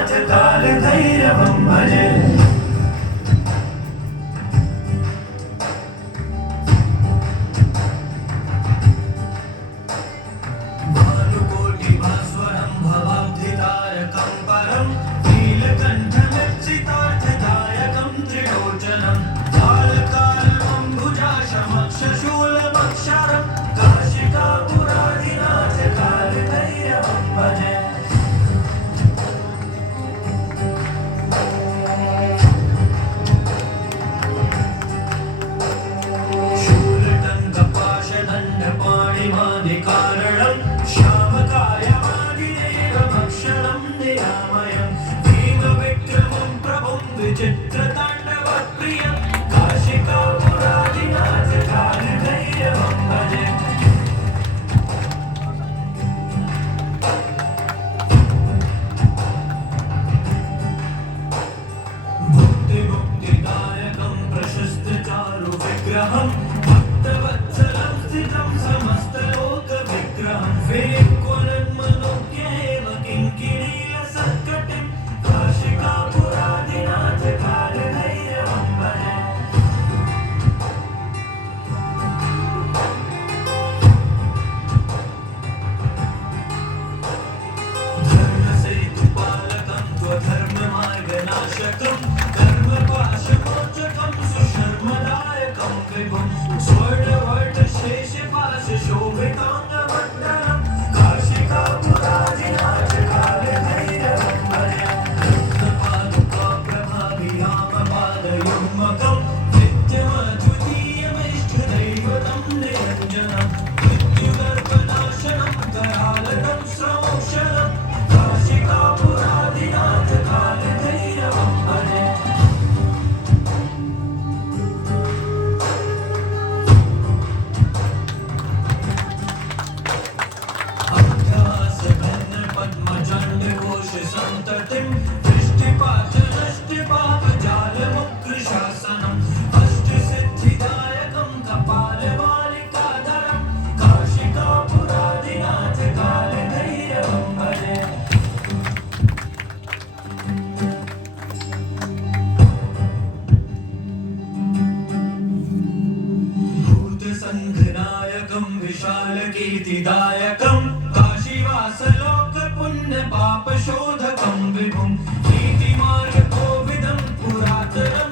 कालिदादिनाथ कालभैरवं भजे। भानुकोटिभास्वरं भवाब्धितारकं परं नीलकण्ठमर्चितार्थदायकं त्रिलोचनं कालकालमम्बुजाशमक्षशूलमक्षरं काशिकापुरादिनाथ कालभैरवं भजे। शूलटङ्कपाशदण्डपाणिमादिकारणं श्यामकायमादिदेवमक्षरं निरामयं भीमविक्रमं प्रभुं विचित्रताण्डवप्रियं काशिकापुरादिनाथ कालभैरवं भजे। भुक्तिमुक्तिदायकं प्रशस्तचारुविग्रहं भक्तवत्सलं स्थितं समस्तलोकविग्रहं वेकुलन्मनोज्ञेव किङ्किणीयसत्कटिं काशिकापुरादिनाथ कालभैरवं भजे। धर्मसेतुपालकं त्वधर्ममार्गनाशकं कर्मपाशमोचकं सुशर्मदायकं विभुं स्वर्णवर्णशेषपाशशोभिताङ्गमण्डलं काशिकापुरादिनाथ कालभैरवं भजे। रत्नपादुकाप्रभाभिरामपादयुग्मकं नित्यमद्वितीयमिष्टदैवतं निरञ्जनं मृत्युगर्भनाशनं करालकं श्रमोषणं काशिकापुरादिनाथ कालभैरवं भजे। पद्मचण्डघोषसन्ततिं वृष्टिपातनष्टिपापजालमुग्रशासनम् अष्टसिद्धिदायकं कपालमालिकाधरं काशिकापुरादिनाथ कालभैरवं भजे। भूतसङ्घनायकं विशालकीर्तिदायकं काशीवासलोकपुण्यपापशोधकं विभुं नीतिमार्गकोविदं पुरातनं